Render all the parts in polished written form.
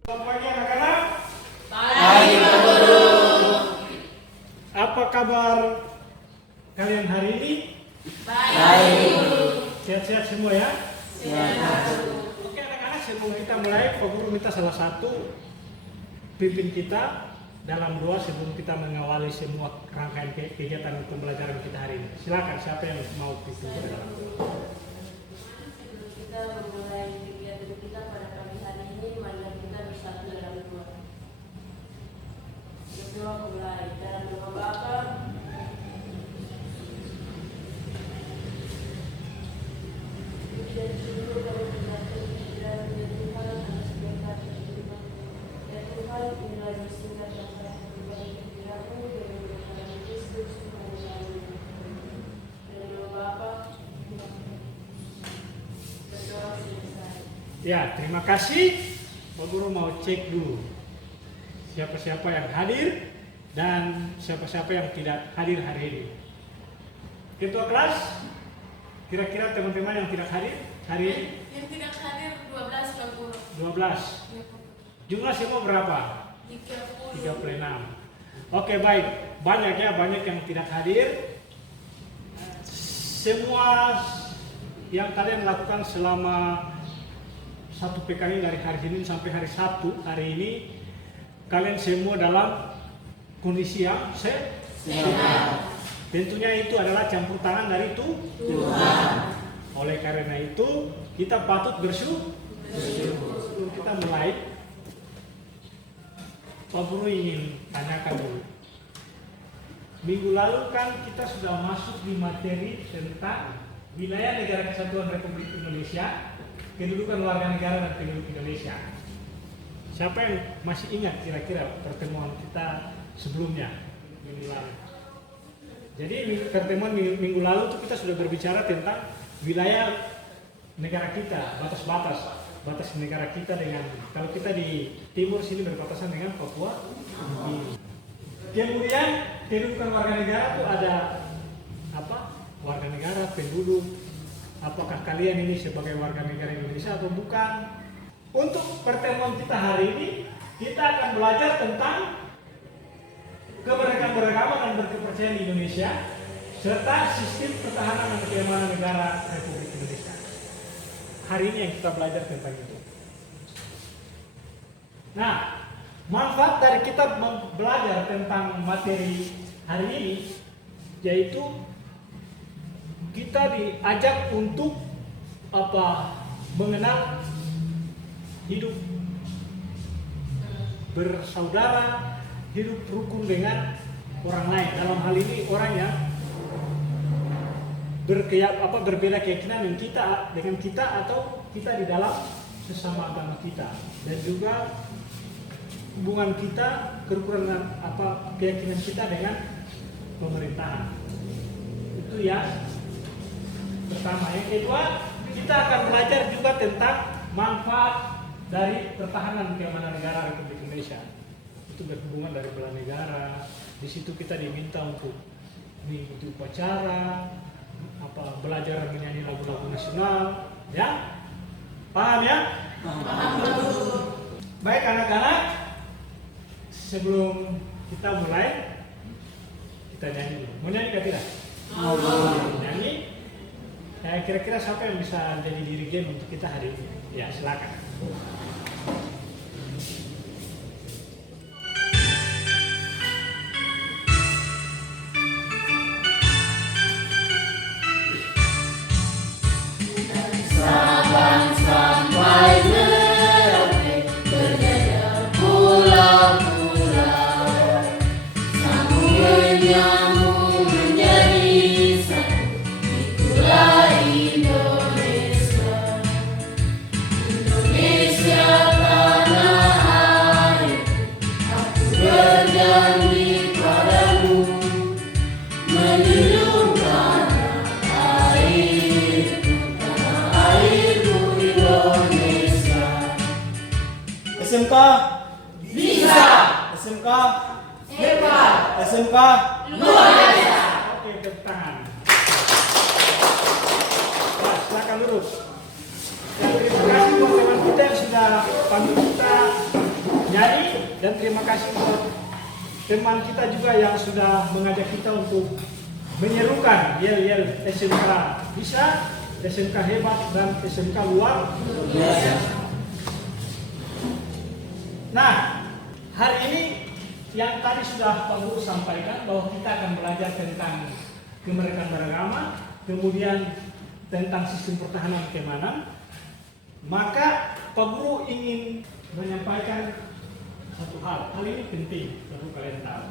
Selamat pagi anak-anak. Pagi Pak Guru. Apa kabar kalian hari ini? Baik Guru. Sehat-sehat semua ya? Sehat Guru. Oke anak-anak, sebelum kita mulai, Pak Guru minta salah satu pimpin kita dalam doa sebelum kita mengawali semua rangkaian kegiatan pembelajaran kita hari ini. Silakan, siapa yang mau pimpin kita dalam doa? Kita memulai kegiatan kita pada pagi hari ini, marilah kita bersatu dalam doa. Berdoa mulai dalam nama Bapa dan seluruh kami bersyukur dan Tuhan atas berkat dan firman. Ya Tuhan, inilah bersinggah dan serahkan kembali kepadamu dengan berkat Kristus Tuhan kami. Dalam nama Bapa. Berdoa selesai. Ya, terima kasih. Pak Guru mau cek dulu siapa-siapa yang hadir dan siapa-siapa yang tidak hadir hari ini. Ketua kelas, kira-kira teman-teman yang tidak hadir hari ini? Yang tidak hadir 12 Pak Guru. 12. Jumlah semua berapa? 36. Oke, baik. Banyak ya, banyak yang tidak hadir. Semua yang kalian lakukan selama satu pekan ini, dari hari Senin sampai hari Sabtu hari ini, kalian semua dalam kondisi yang sehat. Tentunya itu adalah campur tangan dari Tuhan. Oleh karena itu kita patut bersyukur. Sebelum kita mulai, Pak Guru ingin tanyakan dulu. Minggu lalu kan kita sudah masuk di materi tentang wilayah negara kesatuan Republik Indonesia, kedudukan warga negara dan penduduk Indonesia. Siapa yang masih ingat kira-kira pertemuan kita sebelumnya minggu lalu? Jadi pertemuan minggu lalu itu kita sudah berbicara tentang wilayah negara kita, batas negara kita dengan, kalau kita di timur sini berbatasan dengan Papua. Kemudian kedudukan warga negara itu ada apa? Warga negara, penduduk. Apakah kalian ini sebagai warga negara Indonesia atau bukan? Untuk pertemuan kita hari ini, kita akan belajar tentang keberagaman dan berkepercayaan di Indonesia, serta sistem pertahanan dan keamanan negara Republik Indonesia. Hari ini yang kita belajar tentang itu. Nah, manfaat dari kita belajar tentang materi hari ini, yaitu kita diajak untuk mengenal hidup bersaudara, hidup rukun dengan orang lain. Dalam hal ini orang yang berbeda keyakinan dengan kita atau kita di dalam sesama agama kita, dan juga hubungan kita, kerukunan keyakinan kita dengan pemerintahan. Itu ya pertama. Yang kedua, kita akan belajar juga tentang manfaat dari pertahanan keamanan negara Republik Indonesia. Itu berhubungan dari bela negara. Di situ kita diminta untuk mengikuti upacara, belajar menyanyi lagu-lagu nasional, ya? Paham ya? Paham. Baik anak-anak, sebelum kita mulai, kita nyanyi dulu. Mau nyanyi gak tidak? Mau. Nyanyi. Kira-kira siapa yang bisa jadi dirigen untuk kita hari ini? Ya, silakan. Sampai merauke berdada pulau-pulau, sambung menyambung menjadi satu. Itulah Indonesia, Indonesia tanah air. Aku berjanji padamu, melindungi SMK bisa, SMK hebat, SMK luar biasa. Oke, tepuk tangan. akan lurus. Dan terima kasih buat teman kita yang sudah bantu kita nyanyi, dan terima kasih buat teman kita juga yang sudah mengajak kita untuk menyerukan yel-yel SMK bisa, SMK hebat, dan SMK luar biasa. Nah, hari ini yang tadi sudah Pak Guru sampaikan bahwa kita akan belajar tentang kemerdekaan beragama, kemudian tentang sistem pertahanan keamanan. Maka Pak Guru ingin menyampaikan satu hal. Hal ini penting, perlu kalian tahu.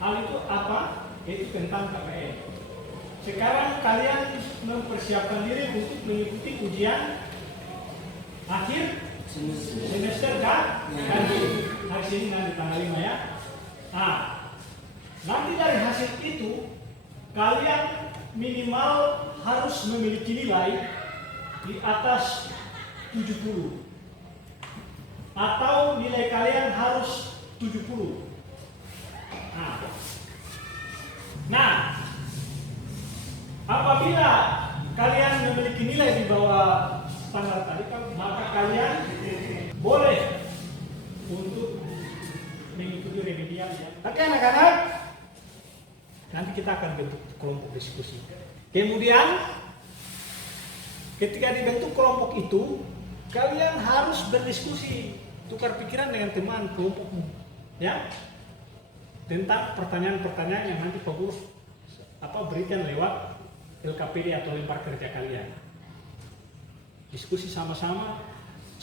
Hal itu apa? Yaitu tentang KPM. Sekarang kalian mempersiapkan diri untuk mengikuti ujian akhir semester kan? Hari ini nanti tanggal 5 ya. Nah, nanti dari hasil itu kalian minimal harus memiliki nilai di atas 70 atau nilai kalian harus 70. Nah, apabila kalian memiliki nilai di bawah standar tadi, maka kalian boleh untuk mengikuti remedial ya. Oke anak-anak, nanti kita akan bentuk kelompok diskusi. Kemudian ketika dibentuk kelompok itu, kalian harus berdiskusi, tukar pikiran dengan teman kelompokmu, ya, tentang pertanyaan-pertanyaan yang nanti Pak Guru berikan lewat LKPD atau lempar kerja kalian. Diskusi sama-sama,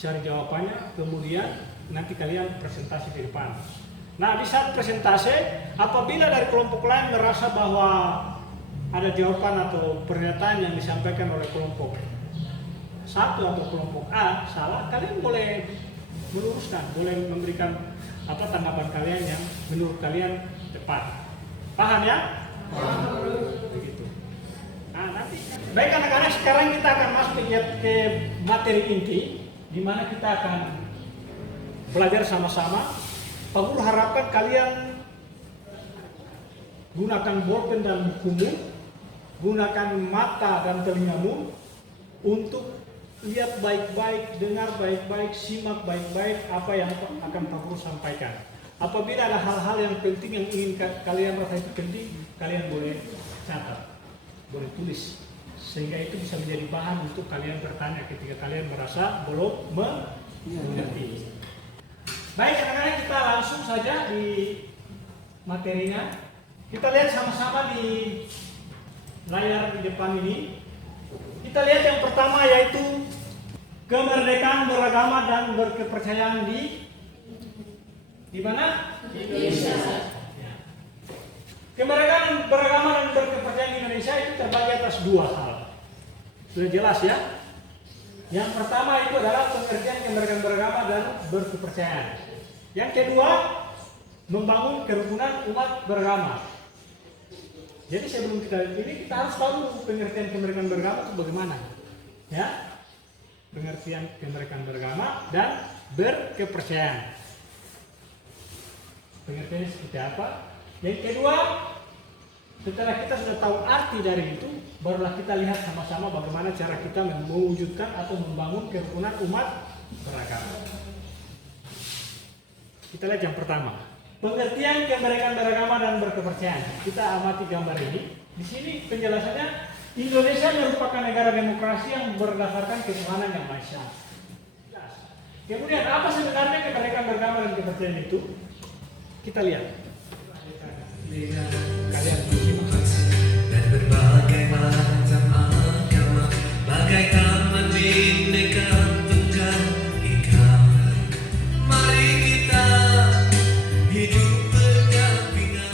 cari jawabannya, kemudian nanti kalian presentasi di depan. Nah, di saat presentasi, apabila dari kelompok lain merasa bahwa ada jawaban atau pernyataan yang disampaikan oleh kelompok satu atau kelompok A salah, kalian boleh meluruskan, boleh memberikan tanggapan kalian yang menurut kalian tepat. Paham ya? Paham. Begitu. Nah, nanti. Baik anak-anak, sekarang kita akan masuk ke materi inti, di mana kita akan belajar sama-sama. Pak Guru harapkan kalian gunakan bolpen dan bukumu, gunakan mata dan telingamu untuk lihat baik-baik, dengar baik-baik, simak baik-baik apa yang akan Pak Guru sampaikan. Apabila ada hal-hal yang penting yang ingin kalian rasa itu penting, kalian boleh catat, boleh tulis, sehingga itu bisa menjadi bahan untuk kalian bertanya ketika kalian merasa belum mengerti. Baik anak-anak, kita langsung saja di materinya. Kita lihat sama-sama di layar di depan ini. Kita lihat yang pertama yaitu kemerdekaan beragama dan berkepercayaan di mana? Di Indonesia. Ya. Kemerdekaan beragama dan berkepercayaan di Indonesia itu terbagi atas dua hal. Sudah jelas ya? Yang pertama itu adalah pengertian kemerdekaan beragama dan berkepercayaan. Yang kedua, membangun kerukunan umat beragama. Jadi sebelum kita ini, kita harus tahu pengertian kemerdekaan beragama itu bagaimana, ya? Pengertian kemerdekaan beragama dan berkepercayaan. Pengertiannya seperti apa? Yang kedua, setelah kita sudah tahu arti dari itu, barulah kita lihat sama-sama bagaimana cara kita mewujudkan atau membangun kerukunan umat beragama. Kita lihat yang pertama. Pengertian kemerdekaan beragama dan berkepercayaan. Kita amati gambar ini. Di sini penjelasannya, Indonesia merupakan negara demokrasi yang berdasarkan ketuhanan yang Maha Esa. Kemudian apa sebenarnya kemerdekaan beragama dan kepercayaan itu? Kita lihat. Kalian dan berbagai macam agama, bagai taman bineka tunggal ika. Mari kita hidup berdampingan.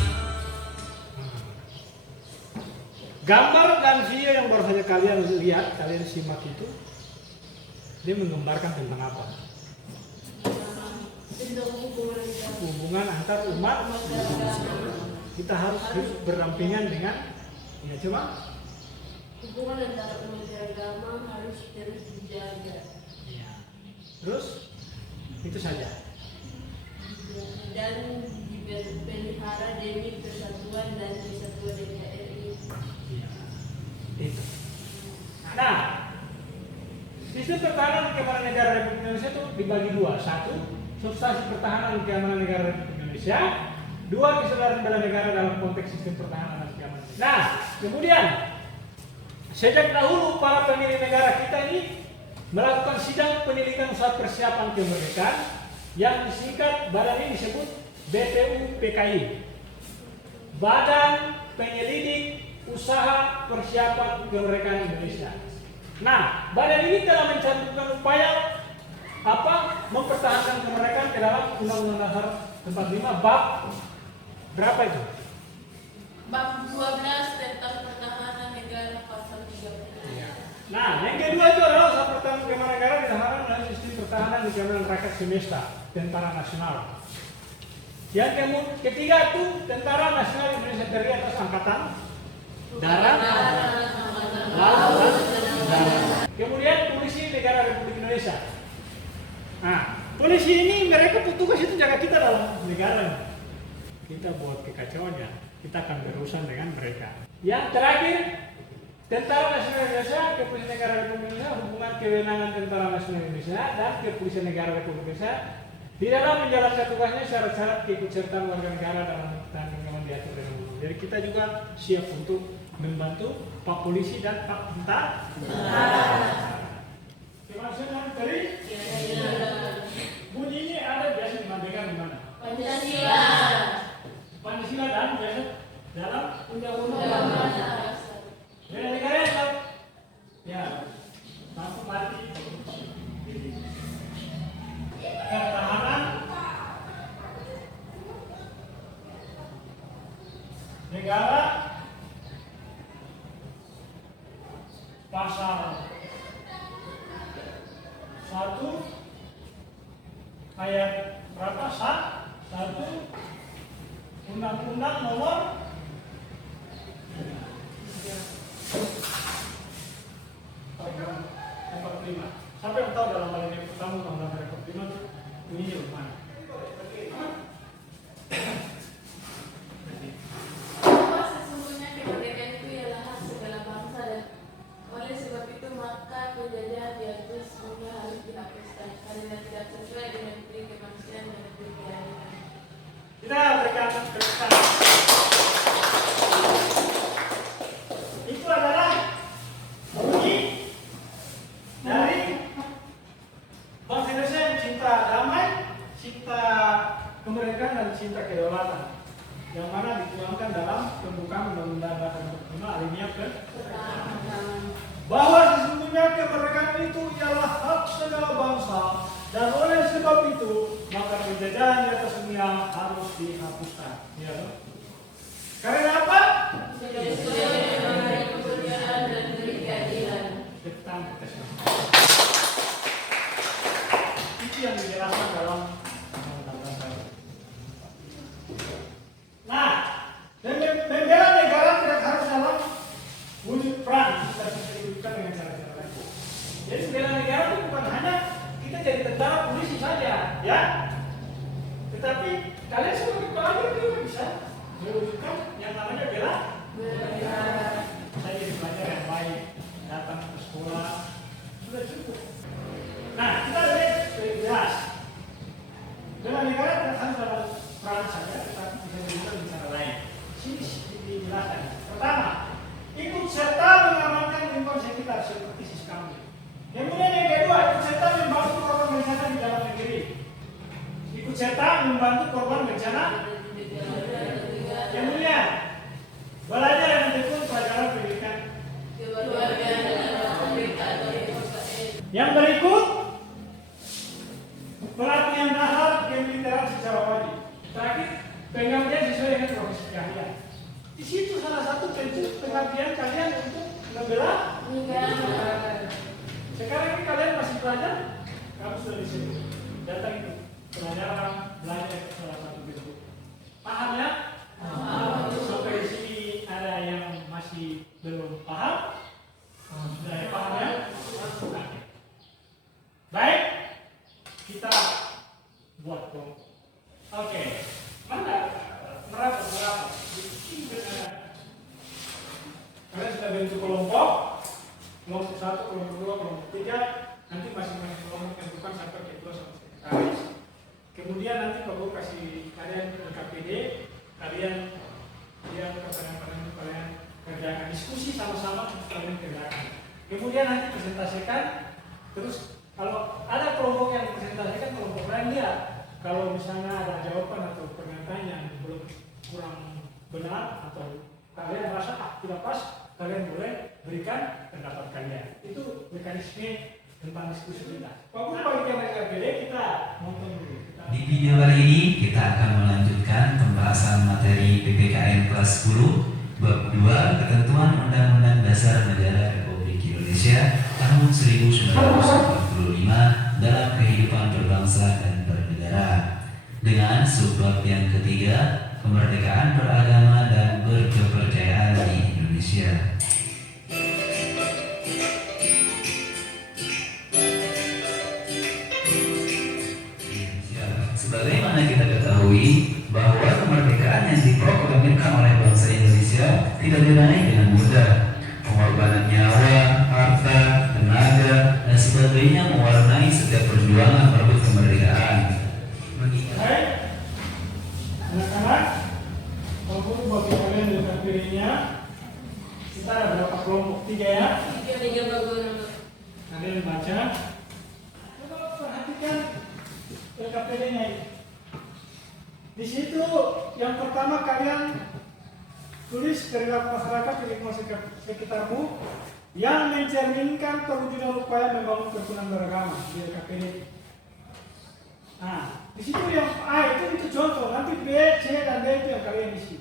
Gambar dan video yang baru saja kalian lihat, kalian simak itu, dia menggambarkan tentang apa? Hubungan antar umat. Kita harus hidup berdampingan dengan, ya coba. Hubungan antara umat beragama harus terus dijaga. Ya. Terus itu saja. Dan dipelihara demi persatuan dan kesatuan NKRI. Ya. Itu. Nah, Sistem pertahanan keamanan negara Republik Indonesia itu dibagi dua. Satu, substansi pertahanan keamanan negara Republik Indonesia. Dua, kesadaran bela negara dalam konteks sistem pertahanan dan keamanan. Nah, kemudian sejak dahulu para pemilih negara kita ini melakukan sidang penyelidikan usaha persiapan kemerdekaan yang disingkat badan ini disebut BPUPKI, Badan Penyelidik Usaha Persiapan Kemerdekaan Indonesia. Nah, badan ini telah mencantumkan upaya mempertahankan kemerdekaan ke dalam Undang-Undang Dasar 45 bab berapa itu? Bab 12 tentang pertahanan negara pasal 30. Nah, yang kedua itu adalah usaha pertahanan keamanan negara didasarkan oleh sistem pertahanan di keamanan rakyat semesta, Tentara Nasional. Yang ketiga itu Tentara Nasional Indonesia terdiri atas Angkatan Darat, Laut, dan Udara. Kemudian Polisi Negara Republik Indonesia. Nah, polisi ini mereka petugas itu jaga kita dalam negara. Kita buat kekacauannya, kita akan berurusan dengan mereka. Yang terakhir, Tentara Nasional Indonesia, Kepolisian Negara Republik Indonesia, hubungan kewenangan Tentara Nasional Indonesia dan Kepolisian Negara Republik Indonesia di dalam menjalankan tugasnya syarat-syarat keikutsertaan warga negara dalam tanggung diatur dengan umum. Jadi kita juga siap untuk membantu Pak Polisi dan Pak Tentara. Kemaksudnya tadi bunyinya ada biasa dimandikan di mana? Pancasila. Pancasila dan biasa dalam undang-undang. Bela negara ya, mampu mati. Pertahanan negara pasal 1 ayat berapa? 1 Undang-Undang nomor 45. Siapa yang tahu dalam hal ini pertama Undang-Undang 45 itu bunyinya bagaimana? Bahwa sesungguhnya kemerdekaan itu ialah hak segala bangsa dan oleh sebab itu maka penjajahan di atas dunia harus dihapuskan karena tidak sesuai dengan negeri kemanusiaan dan negeri keadilan. Kita berikan keresahan. Itu adalah bunyi dari bangsa Indonesia yang cinta damai, cinta kemerdekaan dan cinta kedaulatan, yang mana dituangkan dalam pembukaan Undang-Undang Dasar 45 alinea ke bahwa sesungguhnya kemerdekaan itu ialah hak segala bangsa dan oleh sebab itu maka penjajahan di atas dunia harus dihapuskan. Ya, karena apa? Sesuai dengan kemanusiaan dan negeri keadilan. Tentang itu yang dijelaskan dalam Undang-Undang Dasar. Nah, membela negara tidak harus dalam wujud perang, kita bisa diwujudkan dengan cara-cara lain. Jadi bela negara itu bukan hanya kita jadi tentara polisi saja, ya. Tetapi kalian sebagai pelajar juga bisa mewujudkan yang namanya bela negara. Saya jadi pelajar yang baik, datang ke sekolah, sudah cukup. Nah, kita lihat lebih jelas. Bela negara tidak harus dalam perang saja, tetapi bisa diwujudkan dengan cara lain. Sini dijelaskan. Pertama, ikut serta mengamankan lingkungan sekitar seperti sisi kami. Kemudian yang kedua, ikut serta membantu korban bencana di dalam negeri. Ikut serta membantu korban bencana. Kemudian belajar dan mendukung pelajaran pendidikan. Yang berikut, pelatihan dasar kemiliteran secara wajib. Terakhir, pengabdian sesuai dengan profesi keahlian. Di situ salah satu bentuk pengabdian kalian untuk membela negara. Sekarang ini kalian masih pelajar, kamu sudah di sini. Datang itu pelajaran belajar salah satu bentuk. Paham ya? Sampai di sini ada yang masih belum paham? Sudah ya, paham ya? Baik, kita buat kelompok. Oke, mana berapa? Kalian sudah bentuk kelompok 1, kelompok 2, kelompok 3. masing-masing kelompok tentukan sampai ketua sama sekretaris. Kemudian nanti Pak Guru kasih kalian LKPD, kalian yang pertanyaan-pertanyaan kalian kerjakan, diskusi sama-sama kalian kerjakan. Kemudian nanti presentasikan, terus kalau ada kelompok yang presentasikan, kelompok lain lihat. Kalau misalnya ada jawaban atau pernyataan yang belum kurang benar atau kalian merasa tidak pas, kalian boleh berikan pendapat kalian. Itu mekanisme tentang diskusi kita. Pak Guru bagian LKPD kita nonton dulu. Di video kali ini kita akan melanjutkan pembahasan materi PPKN kelas 10 bab 2 Ketentuan Undang-Undang Dasar Negara Republik Indonesia tahun 1945 dalam kehidupan berbangsa dan bernegara dengan subbab yang ketiga, kemerdekaan beragama dan berkepercayaan di Indonesia. Sebagaimana kita ketahui bahwa kemerdekaan yang diproklamirkan oleh bangsa Indonesia tidak diraih dengan mudah. Pengorbanan nyawa, harta, tenaga, dan sebagainya mewarnai setiap perjuangan merebut kemerdekaan. Hai, anak-anak, Pak Guru bagi kalian LKPD-nya, kita ada berapa kelompok? 3 ya? 3 Pak Guru. Kalian baca. Coba perhatikan LKPD-nya ini. Di situ yang pertama kalian tulis perilaku masyarakat di lingkungan sekitarmu yang mencerminkan perwujudan upaya membangun kerukunan beragama di LKPD. Nah, di situ yang A itu contoh, nanti B, C, dan D itu yang kalian isi.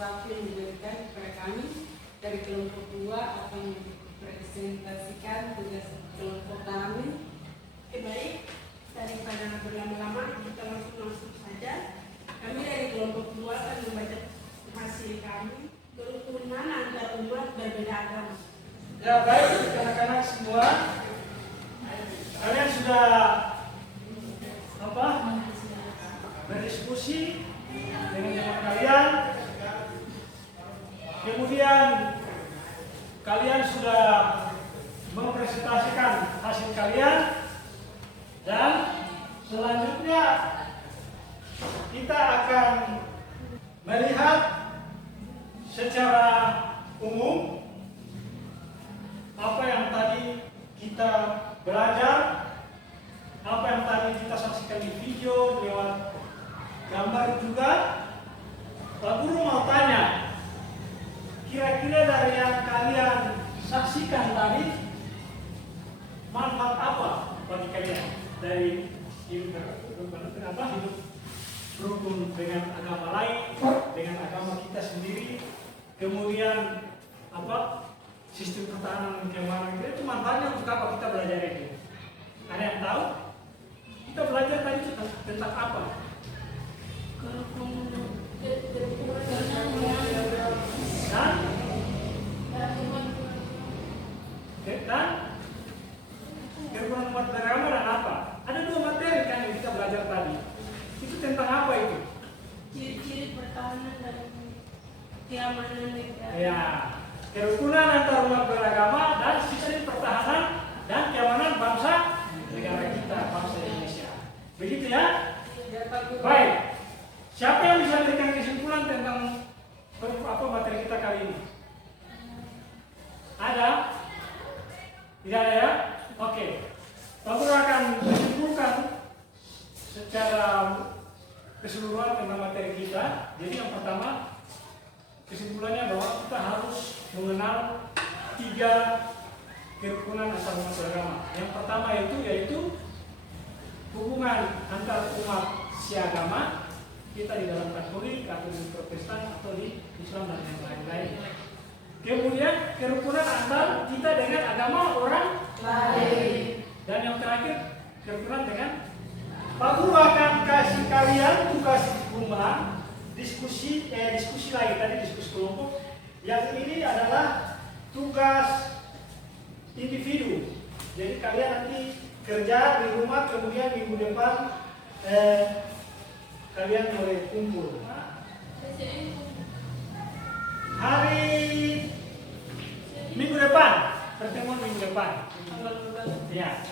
waktu yang diberikan kepada kami dari kelompok 2 akan mempresentasikan tugas kelompok kami. Oke, baik, daripada berlama-lama kita langsung saja. Kami dari kelompok 2 akan membaca hasil kami, kerukunan antar umat berbeda agama. Ya baik, anak-anak semua, kalian sudah berdiskusi dengan teman kalian. Kemudian kalian sudah mempresentasikan hasil kalian dan selanjutnya kita akan melihat secara umum apa yang tadi kita belajar, apa yang tadi kita saksikan di video lewat gambar juga. Pak Guru mau tanya, kira-kira dari yang kalian saksikan tadi, manfaat apa bagi kalian dari hidup rukun dengan agama lain, dengan agama kita sendiri, kemudian sistem pertahanan dan keamanan kita, itu manfaatnya untuk apa kita belajar itu? Ada yang tahu? Kita belajar tadi tentang apa? Dan kerukunan umat beragama dan apa? Ada 2 materi kan yang kita belajar tadi. Itu tentang apa itu? Ciri-ciri pertahanan dan keamanan negara. Ya, kerukunan antar umat beragama dan sistem pertahanan dan keamanan bangsa negara kita, bangsa Indonesia. Begitu ya? Baik. Siapa yang bisa memberikan kesimpulan tentang materi kita kali ini? Ada? Tidak ada ya? Oke. Pak Guru akan menyimpulkan secara keseluruhan tentang materi kita. Jadi yang pertama, kesimpulannya bahwa kita harus mengenal 3 kerukunan antar umat beragama. Yang pertama yaitu hubungan antar umat seagama, kita di dalam Katolik atau di Protestan atau di Islam dan yang lain-lain. Kemudian kerukunan antar kita dengan agama orang lain. Dan yang terakhir, kerukunan dengan Pak Guru akan kasih kalian tugas rumah, diskusi lagi tadi, diskusi kelompok. Yang ini adalah tugas individu. Jadi kalian nanti kerja di rumah, kemudian minggu depan kalian boleh kumpul. Hari minggu depan, pertemuan minggu depan. Ya.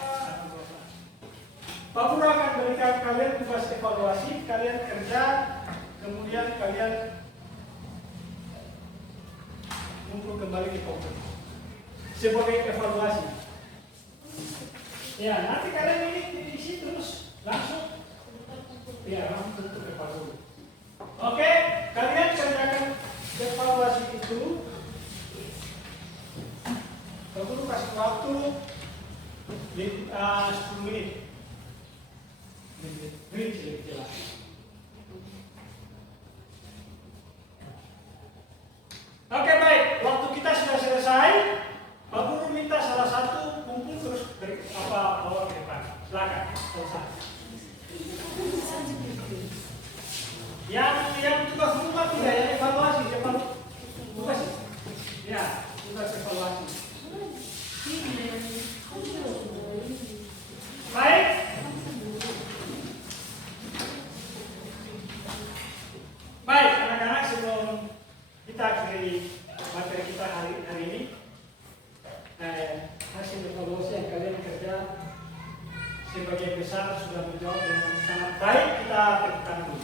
Pak Guru akan berikan kalian tugas evaluasi, kalian kerja, kemudian kalian kumpul kembali di komplek sebagai evaluasi. Ya, nanti kalian ini diisi terus langsung. Ya, langsung tutup evaluasi. Oke, kalian kerjakan evaluasi itu. Pak Guru kasih waktu 10 menit. Jelas. Oke, baik, waktu kita sudah selesai. Pak Guru minta salah satu kumpul terus bawa ke depan. Silakan, selesai. Yang tugas rumah tidak ya, evaluasi, tugas. Ya, tugas evaluasi. Baik. Baik, anak-anak, sebelum kita akhiri materi kita hari ini, hasil evaluasi yang kalian kerja sebagian besar sudah menjawab dengan sangat baik, kita tekan dulu.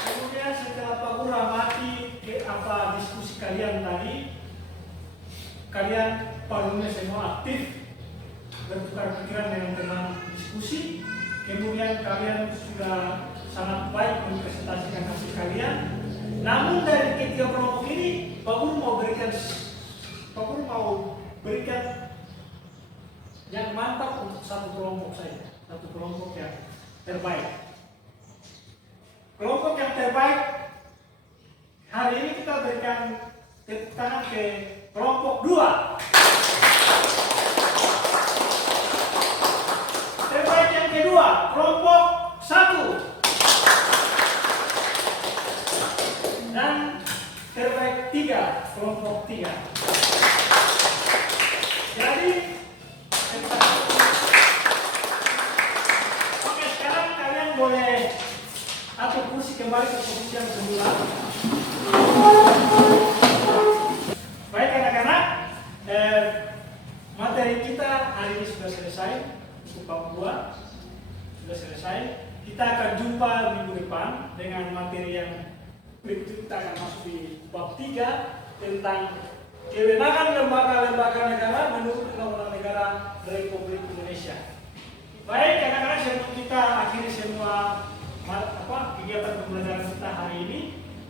Kemudian setelah Pak Guru amati diskusi kalian tadi, kalian parunya semua aktif bertukar pikiran dengan teman diskusi. Kemudian kalian sudah sangat baik mempresentasikan hasil kalian. Namun dari ketiga kelompok ini, Pak Guru mau berikan yang mantap untuk satu kelompok saja, satu kelompok yang terbaik. Kelompok yang terbaik hari ini kita berikan tepuk tangan ke kelompok 2. Terbaik yang kedua, kelompok 1. Dan terbaik 3, kelompok 3. Jadi, oke, sekarang kalian boleh atur kursi kembali ke posisi yang semula. masuk di bab 3 tentang kewenangan lembaga-lembaga negara menurut Undang-Undang Negara Republik Indonesia. Baik, kadang-kadang sebelum kita akhiri semua kegiatan pembelajaran kita hari ini,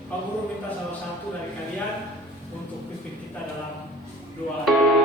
Pak Guru minta salah satu dari kalian untuk pimpin kita dalam doa.